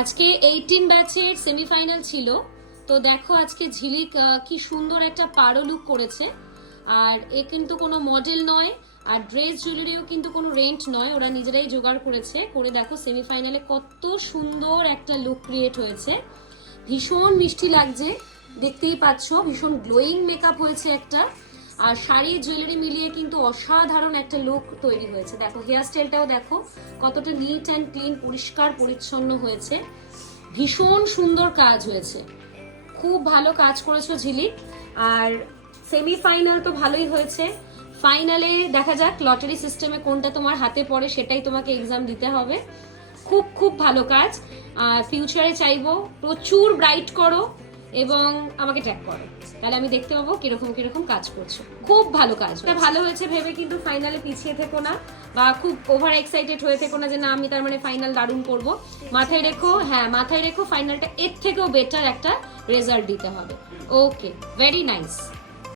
আজকে 18 ব্যাচের সেমিফাইনাল ছিল। তো দেখো আজকে ঝিলিক কি সুন্দর একটা পাড়ো লুক করেছে। আর এ কিন্তু কোনো মডেল নয়, আর ড্রেস জুয়েলারিও কিন্তু কোনো রেন্ট নয়, ওরা নিজেরাই জোগাড় করেছে। করে দেখো সেমিফাইনালে কত সুন্দর একটা লুক ক্রিয়েট হয়েছে, ভীষণ মিষ্টি লাগছে, দেখতেই পাচ্ছ ভীষণ গ্লোয়িং মেকআপ হয়েছে একটা। আর শাড়ি জুয়েলারি মিলিয়ে কিন্তু অসাধারণ একটা লুক তৈরি হয়েছে। দেখো হেয়ার স্টাইলটাও দেখো কতটা নিট অ্যান্ড ক্লিন, পরিষ্কার পরিচ্ছন্ন হয়েছে, ভীষণ সুন্দর কাজ হয়েছে, খুব ভালো কাজ করেছো ঝিলিক। আর সেমিফাইনাল তো ভালোই হয়েছে, ফাইনালে দেখা যাক লটারি সিস্টেমে কোনটা তোমার হাতে পড়ে, সেটাই তোমাকে এক্সাম দিতে হবে। খুব খুব ভালো কাজ। আর ফিউচারে চাইবো প্রচুর ব্রাইট করো এবং আমাকে ট্যাগ করো, তাহলে আমি দেখতে পাবো কিরকম কিরকম কাজ করছো। খুব ভালো কাজ, ভালো হয়েছে ভেবে কিন্তু ফাইনালে পিছিয়ে থেকো না, বা খুব ওভার এক্সাইটেড হয়ে থেকো না যে না আমি তার মানে ফাইনাল দারুণ করবো। মাথায় রেখো, হ্যাঁ মাথায় রেখো, ফাইনালটা এর থেকেও বেটার একটা রেজাল্ট দিতে হবে। ওকে, ভেরি নাইস।